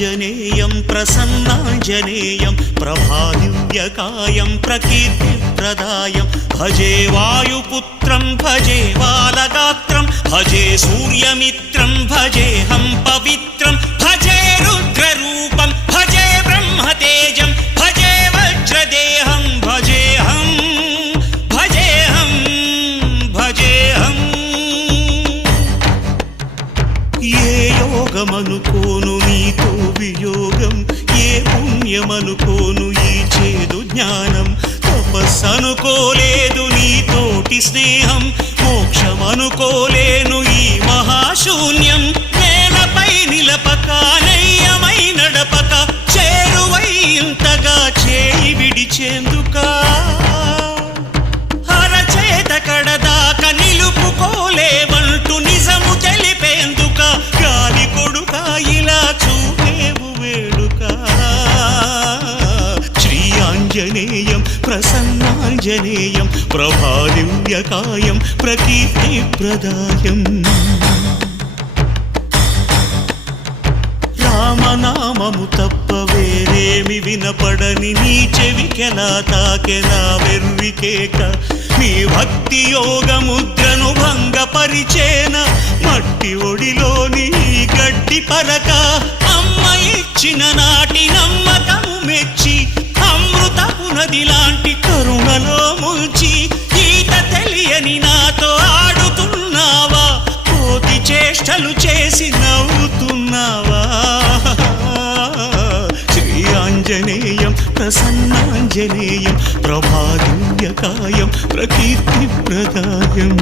श्रीआञ्जनेयं प्रसन्नाञ्जनेयं प्रभादिव्यकायं प्रकीर्तिप्रदायं भजे वायुपुत्रं भजे बालगात्रं भजे सूर्यमित्रं भजेऽहं पवित्रं भजे रुद्ररूपं भजे ब्रह्मतेजं भजे वज्रदेहं भजेऽहं भजेऽहं भजेऽहं ये योगमनुकोनु नीतो वियोगं ये पुण्यमनुकोनु ఈ చేదు జ్ఞానం తపస్సనుకోలేదు నీతోటి స్నేహం మోక్షమనుకోలేను ఈ మహాశూన్యం నేలపై నిలపక నయ్యమై నడపక చేరువై ఇంతగా చేయి విడిచేందుకా అరచేత కడదాక నిలుపుకోలేవంటూ నిజము తెలిపేందుక గాలి కొడుక ఇలా చూపేవు వేడుక శ్రీఆంజనేయం ప్రసన్నాంజనేయం ప్రభాదివ్యకాయం ప్రకీర్తిప్రదాయం రామనామము తప్ప వేరేమి వినపడని నీ చెవికెలా తాకెలా వెర్రికేక నీ భక్తి యోగ ముద్రను భంగపరిచేన మట్టి ఒడిలోని గడ్డి పరక అమ్మ ఇచ్చిన నాటి నమ్మకము మెచ్చి అమృతపు నది లాంటి కరుణలో ముంచి ఈత తెలియని నాతో ఆడుతున్నావా కోతి చేష్టలు చేసి నవ్వుతున్నావా శ్రీఆంజనేయం ప్రసన్నాంజనేయం ప్రభాదివ్యకాయం ప్రకీర్తిప్రదాయం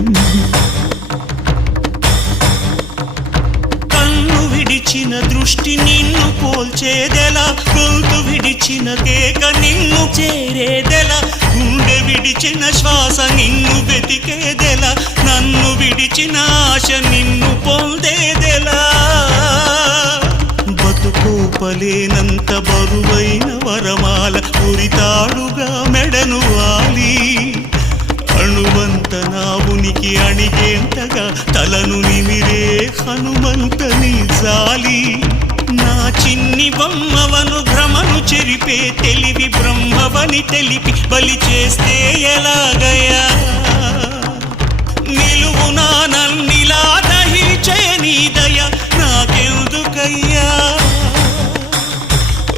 కన్ను విడిచిన దృష్టి నిన్ను పోల్చేదెలా గొంతు విడిచిన కేక నిన్ను చేరేదెలా గుండె విడిచిన శ్వాస నిన్ను వెతికేదెలా నన్ను విడిచిన ఆశ నిన్ను పొందేదెలా బతుకోపలేనంత బరువైన వరమాల ఉరితాడుగా మెడను వాలి అణువంత నా ఉనికి అణిగేంతగా తలను నిమిరే హనుమంతని జాలి నా చిన్ని బొమ్మవను భ్రమను చెరిపే తెలివి బ్రహ్మవని తెలిపి బలి చేస్తే ఎలాగయ్యా నిలువునా నన్నిలా దహించే నీ దయ నాకెందుకయ్యా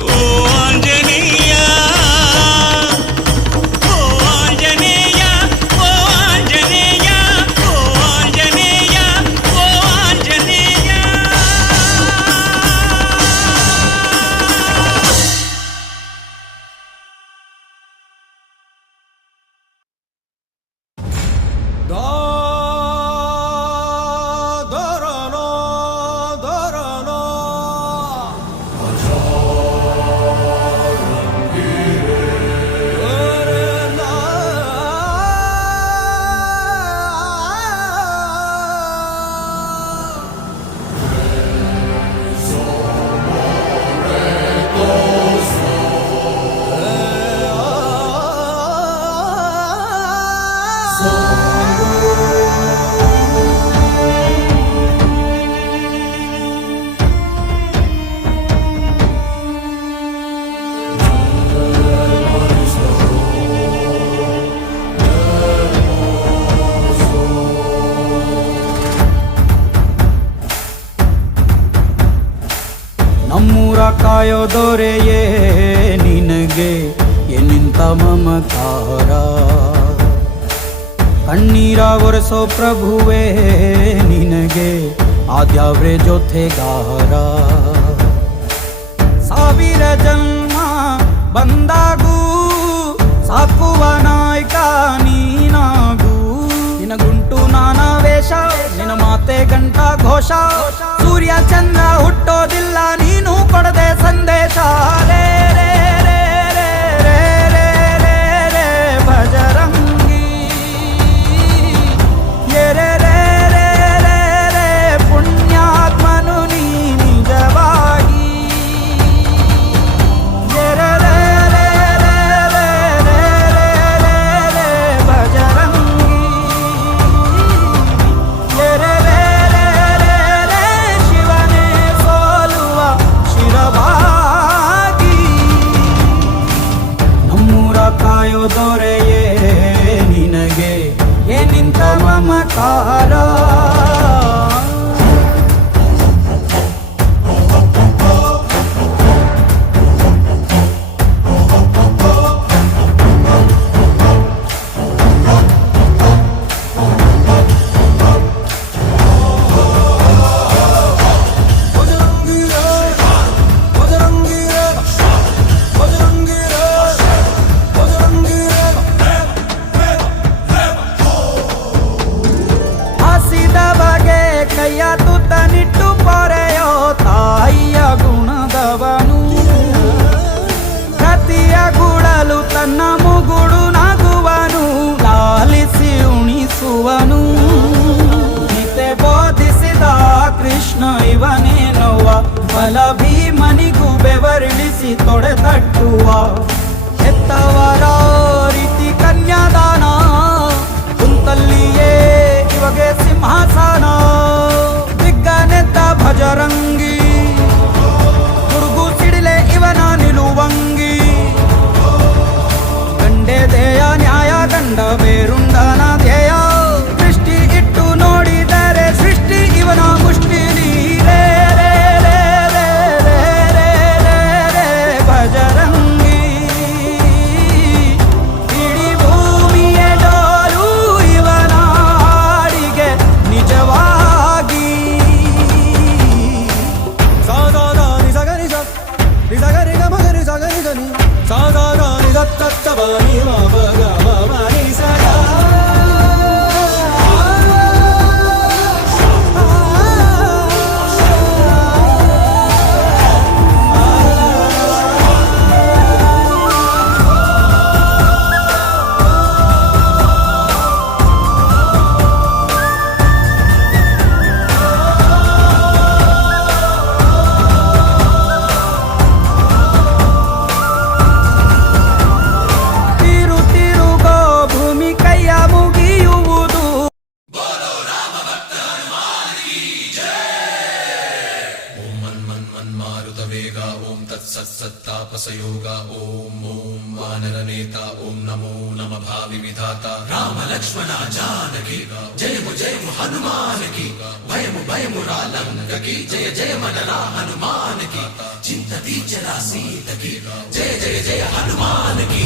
ఓ ఆంజనేయ ఓ ఆంజనేయ ఓ ఆంజనేయ ఓ ఆంజనేయ ఓ ఆంజనేయ ನಮ್ಮೂರ ಕಾಯೋ ದೊರೆಯೇ ನಿನಗೆ ಎನ್ನಿಂತ ಮಮಕಾರ ಕಣ್ಣೀರ ಒರೆಸೋ ಪ್ರಭುವೇ ನಿನಗೆ ಆದ್ಯಾವ್ರೆ ಜೊತೆಗಾರ ಸಾವಿರ ಜನ್ಮ ಬಂದಾಗೂ ಸಾಕುವ ನಾಯಕ ನೀನಾಗೂ ನಿನಗುಂಟು ನಾನಾ ವೇಷ ನಿನ್ನ ಮಾತೆ ಗಂಟ ಘೋಷ ಸೂರ್ಯ ಚಂದ್ರ ಹುಟ್ಟೋದಿಲ್ಲ ನೀನು ಕೊಡದೆ ಸಂದೇಶ ರೇ ರೇ ರೇ ರೇ ರೇ ರೇ ರೇ ರೇ ಭಜರಂಗಿ ರೇ ರೇ ರೇ ರೇ ರೇ ಪುಣ್ಯಾತ್ಮನು ನೀ ನಿಜವಾಗಿ ರೇ ರೇ ರೇ ರೇ ರೇ ರೇ ರೇ ರೇ ಭಜರಂಗಿ ರೇ ರೇ ರೇ ರೇ ರೇ ಶಿವನೇ అవతారా ಹಸಿದ ಬಗೆ ಕೈಯ ತುತ್ತ ನಿಟ್ಟು ಪೊರೆಯೋ ತಾಯಿಯ ಗುಣದವನು ಪ್ರತಿಯ ಗುಡಲು ತನ್ನ ಮುಗುಡು ನಗುವನು ಲಾಲಿಸಿ ಉಣಿಸುವನು ಗೀತೆ ಬೋಧಿಸಿದ ಕೃಷ್ಣ ಇವನೇನೋವ ಬಲ ಭೀಮನಿಗೂ ಬೆವರಿಳಿಸಿ ತೊಡೆ ತಟ್ಟುವ ಹೆತ್ತವರ ರೀತಿ ಕನ್ಯಾದಾನ ಕುಂತಲ್ಲಿಯೇ ಇವಗೆ ಸಿಂಹಾಸನ ದಿಗ್ಗನೆದ್ದ ಭಜರಂಗಿ ಗುರುಗು ಸಿಡಿಲೆ ಇವನ ನಿಲುವಂಗಿ ಗಂಡೆದೆಯ ನ್ಯಾಯ ಗಂಡ ಬೇರುಂಡನ ಧ್ಯೇಯ ದೃಷ್ಟಿ ಇಟ್ಟು ನೋಡಿದರೆ ಸೃಷ್ಟಿ ಇವನ ಮುಷ್ಟಿ ನೀರೇ ರೇ ರೇ ರೇ ರೇ ರೇ ರೇ ರೇ ಭಜರಂಗಿ ಇಡೀ ಭೂಮಿಯ ಡೋಲು ಇವನ ಹಾಡಿಗೆ ನಿಜವಾಗಿ ಸಾಧಾನಿ ಸಗರಿ ಸಗರಿ ಗಮಗರಿ ಸಗರಿ ಗನಿ ಸಾಧಾನಿ ದತ್ತ ಬನಿ ಮಗ ಮನಿ ಸಗ ತಿರುಗೋ ಭೂಮಿ ಕೈಯ ಮುಗಿಯುವುದು ಓಂ ಮನ್ಮಾರುತ ವೇಗ ಓಂ ತತ್ಸತ್ಸತ್ತಾಪಸಯೋಗ ಓಂ ಓಂ ವಾನರನೇತ ಓಂ ನಮೋ ನಮ ಭಾವಿ ವಿಧಾತ ರಾಮ ಲಕ್ಷ್ಮಣ ಜಾನಕಿ ಜಯಮು ಹನುಮಾನಕಿ ಭಯಮು ರಾಲಂಕಿ ಜಯ ಮನರಾ ಹನುಮಾನಕಿ చింతతి చరా సీతకి జయ హనుమానకి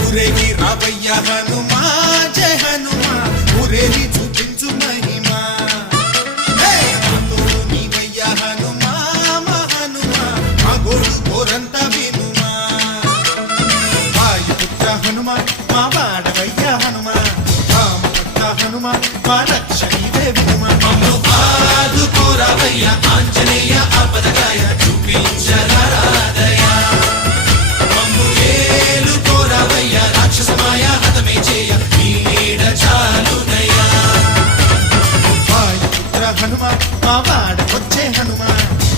ఊరేగి రావయ్య హనుమా జయ హనుమా ఊరేగి చూపించు మహిమా హే! నాతో నీవయ్య హనుమా మా హనుమా మా గోడు కోరంత వినుమా వాయుపుత్ర హనుమా మా వాడవయ్య హనుమా రామపుత్ర హనుమా మా రక్షణీదే వినుమా మమ్ము ఆదుకోరావయ్య ఆంజనేయ ఆపదగాయ చూపించరాదయ మమ్ము ఏలుకోరావయ్య రాక్షసమాయ హతమే చేయ నీ నీడ చాలునయ్యా వాయుపుత్ర హనుమా మా వాడవచ్చే హనుమా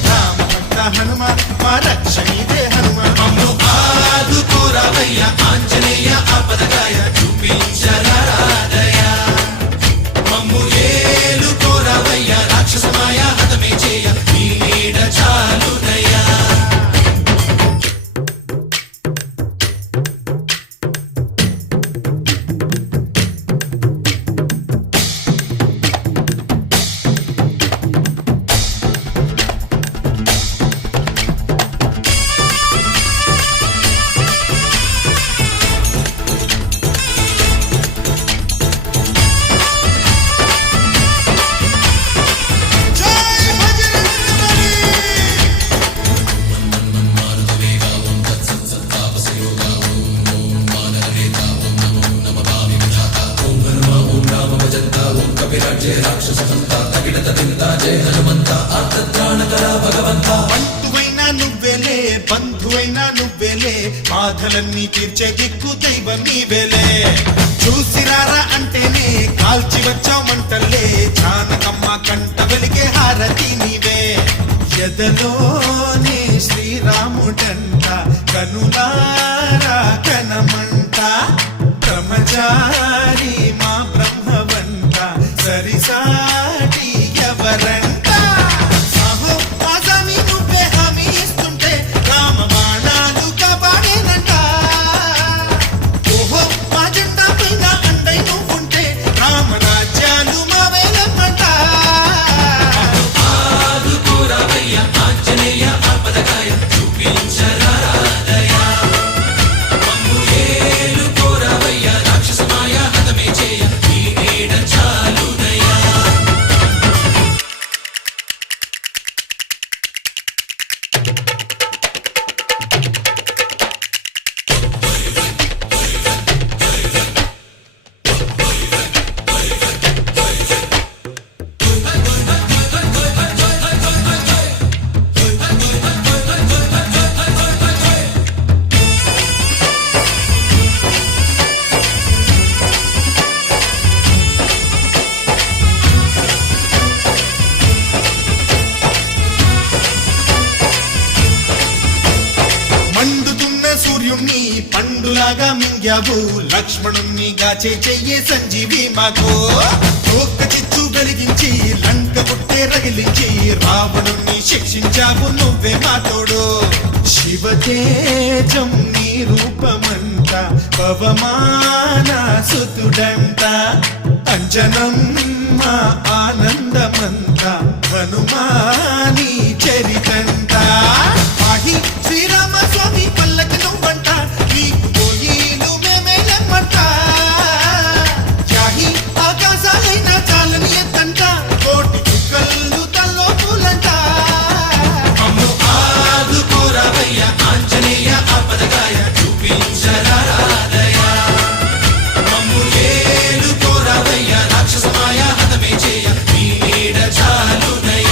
రామభక్త హనుమా మా రక్షణీదే హనుమా మమ్ము ఆదుకోరావయ్య ఆంజనేయ ఆపదగాయ చూపించరాదయ మమ్ము ఏలుకోరావయ్య రాక్షసమాయ హతమే చేయ నీ నీడ చాలునయ్యా నువ్వేలే బాధలన్నీ తీర్చే దిక్కు దైవం నీవేలే చూసిరారా అంటేనే కాల్చి వచ్చావు మంటల్లే జానకమ్మ కంట వెలిగే హారతి నీవే ఎదలోనే శ్రీరాముడంట కనులారా కనమంట బ్రహ్మచారి మా బ్రహ్మవంట సరిసాటి ఎవరంట సాహో ఆజామి నువ్వే హామీ ఇస్తుంటే రామ బాణాలు కాపాడేనంట ఓహో మా జెండా పైన అండై నువ్వుంటే రామరాజ్యాలు మా వేలమ్మంట మండుతున్న సూర్యుణ్ణి పండులాగా మింగావు లక్ష్మణుణ్ణి గాచే చెయ్యే సంజీవి మాకు ఒక్క చిచ్చు వెలిగించి లంక పుట్టే రగిలించి రావణుణ్ణి శిక్షించావు నువ్వే మా తోడు శివతేజం నీ రూపమంట పవమాన సుతుడంట అంజనం మా ఆనందమంత హనుమాని చరితంట ఆహి శ్రీరామ స్వామి పల్లకి నువ్వంట నీకు పోయిలు మేమేలమ్మంట యాహి ఆకాశాలైన చాలని ఎత్తంట కోటి చుక్కలు తల్లో పూలంట అమ్ము ఆదుకోరవయ్య ఆంజనేయ ఆపదగాయ చూపించరాదయ మమ్ము ఏలుకోరవయ్య రాక్షసమాయ హతమే చేయ నీ నీడ చాలునయ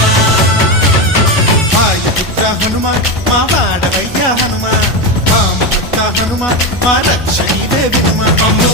వాయుపుత్ర హనుమ మా వాడవయ్య హనుమ వామభక్త హనుమ మా రక్షణివే వినుమ అమ్ము